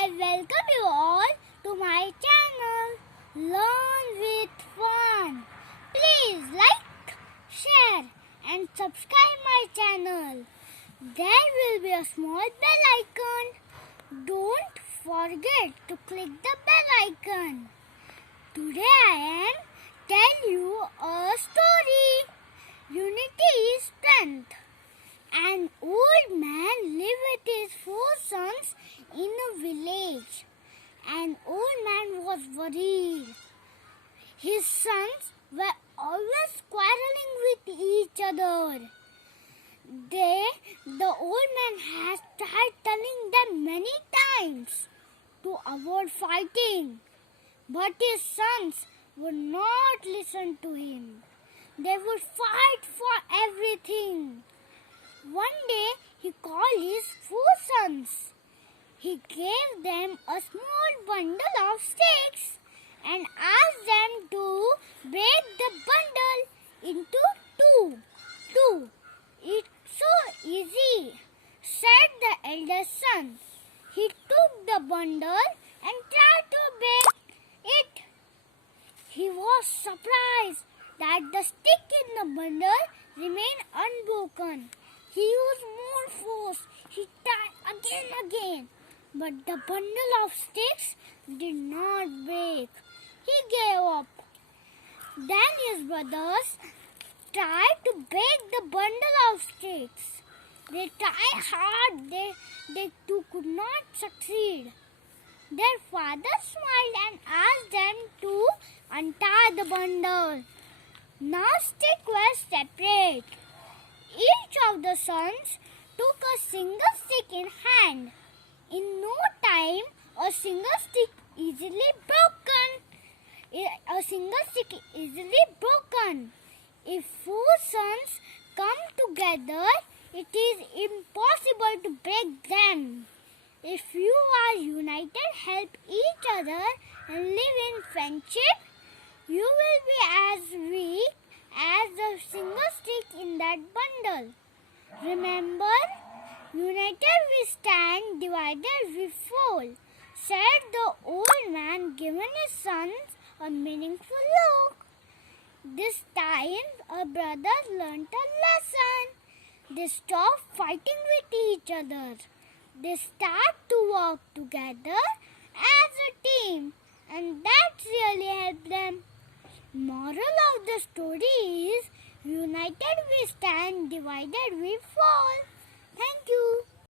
I welcome you all to my channel, Learn with Fun. Please like, share and subscribe my channel. There will be a small bell icon. Don't forget to click the bell icon. Today I am tell you a story. Unity is strength. An old man lived with his 4 sons in a village. An old man was worried. His sons were always quarrelling with each other. The old man has tried telling them many times to avoid fighting, but his sons would not listen to him. They would fight for everything. One day he called his 4 sons. He gave them a small bundle of sticks and asked them to break the bundle into two. It's so easy, said the eldest son. He took the bundle and tried to break it. He was surprised that the stick in the bundle remained unbroken. He used more force. He tried again, but the bundle of sticks did not break. He gave up. Then his brothers tried to break the bundle of sticks. They tried hard. They too could not succeed. Their father smiled and asked them to untie the bundle. Now sticks were separate. Each of the sons took a single stick in hand. In no time, a single stick easily broken. If 4 sons come together, it is impossible to break them. If you are united, help each other and live in friendship, you will be as weak as the single stick in that bundle. Remember, united we stand, divided we fall, said the old man, giving his sons a meaningful look. This time, our brothers learnt a lesson. They stopped fighting with each other. They start to work together as a team, and that really helped them. Moral of the story is, united we stand, divided we fall.